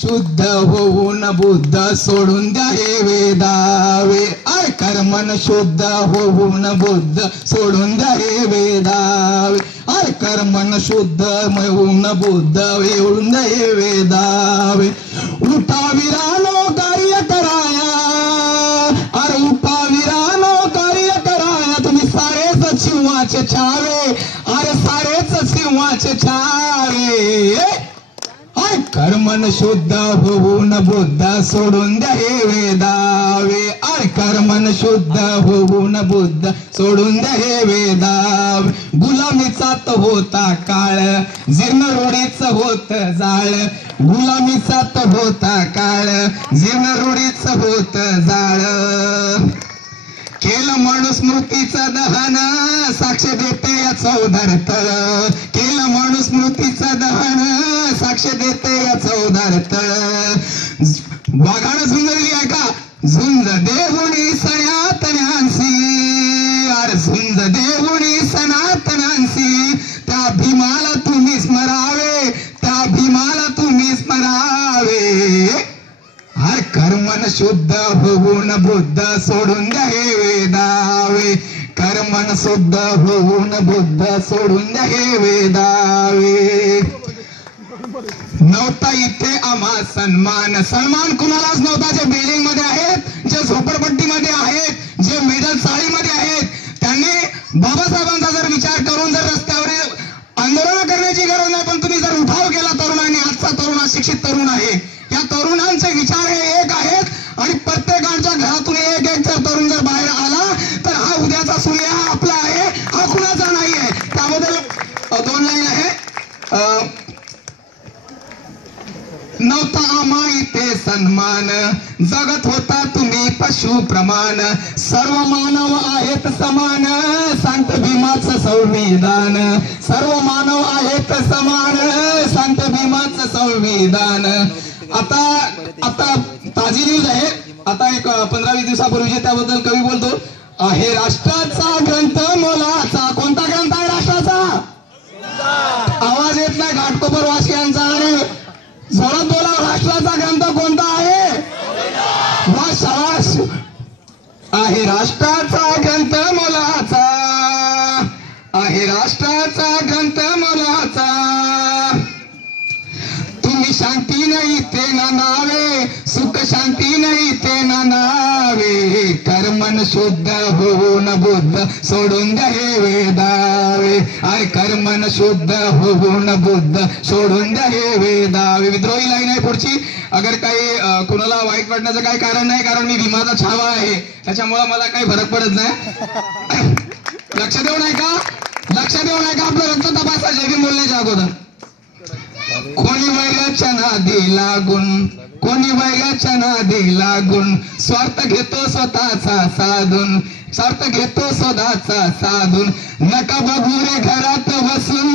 शुद्ध होऊन बुद्ध सोडून द्या हे वेदावे. आय कर्मन शुद्ध होऊन बुद्ध सोडून द्या हे वेदावे. आय कर्मन शुद्ध होऊन बुद्ध सोडून द्या हे वेदावे. उठा वीरानो कार्य कराया. अरे उठा वीरानो कार्य कराया. तुम्ही सारेच सिंहाचे छावे. अरे सारेच सिंहाचे छावे. कर्मन शुद्ध होऊन बुद्ध सोडून द्या हे वेदावे. अरे कर्मन शुद्ध होऊन बुद्ध सोडून द्या हे वेदावे. गुलामीचा तो होता काळ जीर्ण रूढीच होत जाळ. गुलामीचा तो होता काळ जीर्ण रूढीच होत जाळ. केलं मनुस्मृतीचं दहन साक्ष देते या चौदार तळ. केलं मनुस्मृतीचं दहन साक्ष देते या चौदार तळ. वाघानं झुंजली आहे का. झुंज देऊनी सनातन्यांसी. अरे झुंज देऊनी सनातन्यांसी. त्या भीमाला तुम्ही स्मरावे. त्या भीमाला तुम्ही स्मरावे. हर कर्मन शुद्ध होऊन बुद्ध सोडून द्या हे वेदावे. कर्मन शुद्ध होऊन बुद्ध सोडून द्या हे वेदावे. नव्हता इथे आम्हा सन्मान. सन्मान कुणालाच नव्हता. जे बिल्डिंग मध्ये आहेत, जे झोपडपट्टीमध्ये आहेत, जे मिडल चाळीमध्ये आहेत, त्यांनी बाबासाहेबांचा जर विचार करून जर रस्त्यावर आंदोलन करण्याची गरज नाही, पण तुम्ही जर उठाव केला तरुणांनी. आजचा तरुण शिक्षित तरुण आहे. या तरुणांचे विचार हे एक आहेत आणि प्रत्येकाच्या घरातून एक एक जर तरुण जर बाहेर आला तर हा उद्याचा सूर्य हा आपला आहे, हा कुणाचा नाही आहे. त्याबद्दल दोन लाईन आहे. नव्हता आम्हा इथे सन्मान. जगत होता तुम्ही पशु प्रमाण. सर्व मानव आहेत समान. संत भीमाचं संविधान. सर्व मानव आहेत समान. संत भीमाचं संविधान. आता ताजी न्यूज आहे. आता एक 15-20 दिवसापूर्वी त्याबद्दल कवी बोलतो. आहे राष्ट्राचा ग्रंथ मोलाचा. कोणता ग्रंथ आहे राष्ट्राचा. आवाज येत नाही घाटकोपर वासियांचा. आणि जोरात बोला. राष्ट्राचा ग्रंथ कोणता आहे. शाबास. आहे राष्ट्राचा ग्रंथ मोलाचा. आहे राष्ट्राचा ग्रंथ मोलाचा. तुम्ही शांती नाही ते ना नावे. सुख शांती नाही ते ना नावे. कर्मन शुद्ध होऊन बुद्ध सोडून द्या हे वेदावे. अरे कर्मन शुद्ध होऊन बुद्ध सोडून द्या हे वेदावे. विद्रोही लाईन आहे पुढची. अगर काही कुणाला वाईट वाटण्याचं काही कारण नाही, कारण मी भीमाचा छावा आहे, त्याच्यामुळे मला काही फरक पडत नाही. लक्ष देऊ नाही का. लक्ष देऊ नाही का. आपलं रक्त तपासा जे बोलण्याच्या अगोदर. कोणी वैराच्या नादी लागून. कोणी वैराच्या नादी लागून. स्वार्थ घेतो स्वतःचा साधून. स्वार्थ घेतो स्वतःचा साधून. नका बघू रे घरात बसून.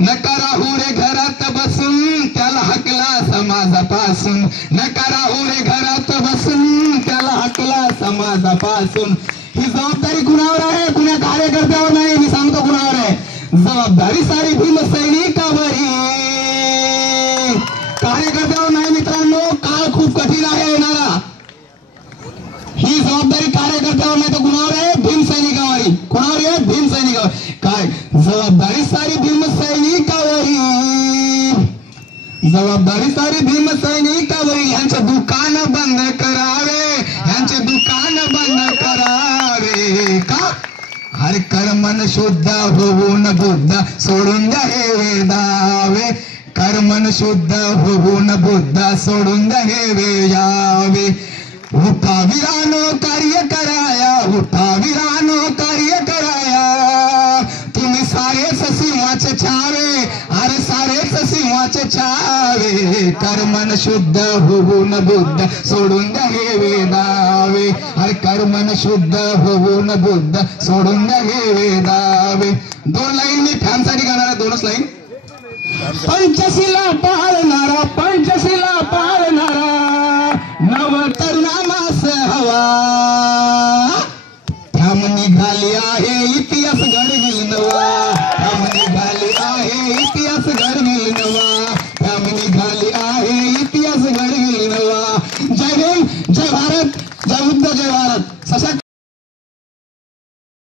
नका राहू रे घरात बसून. त्याला हकला समाजापासून. नका राहू रे घरात बसून. त्याला हकला समाजापासून. ही जबाबदारी कुणावर आहे. कुणा कार्यकर्त्यावर नाही. मी सांगतो कुणावर आहे. जबाबदारी सारी भीम सैनिकावरी. कार्यकर्त्यावर नाही मित्रांनो. काळ खूप कठीण आहे येणारा. ही जबाबदारी कार्यकर्त्यावर नाही तर कुणावर आहे. भीम सैनिकावरी. कुणावर आहे. भीम सैनिकावर. काय जबाबदारी सारी भीम सैनिकावरी. जबाबदारी सारी भीम सैनिकावरी. यांचे दुकान बंद करावे. यांचे दुकान बंद करावे. का. हर कर्मन शुद्ध होऊन बुद्ध सोडून द्या हे वेदावे. कर्मन शुद्ध होऊन बुद्ध सोडून द्या हे वेदावे. उठा वीरानो कार्य कराया. उठा वीरानो कार्य कराया. तुम्ही सारेच सिंहाचे छावे. अरे सारेच सिंहाचे छावे. कर्मन शुद्ध होऊन बुद्ध सोडून द्या हे वेदावे. अरे कर्मन शुद्ध होऊन बुद्ध सोडून द्या हे वेदावे. दोन लाईन मी फॅनसाठी गाणार आहे. दोनच लाईन. पंचशिला पाळणारा. पंचशिला पाळणारा. नव तरुणामास हवा. थांब निघाली आहे इतिहास घडविल नवा. थांब निघाली आहे इतिहास घडविल नवा. थांब निघाली आहे इतिहास जय भारत.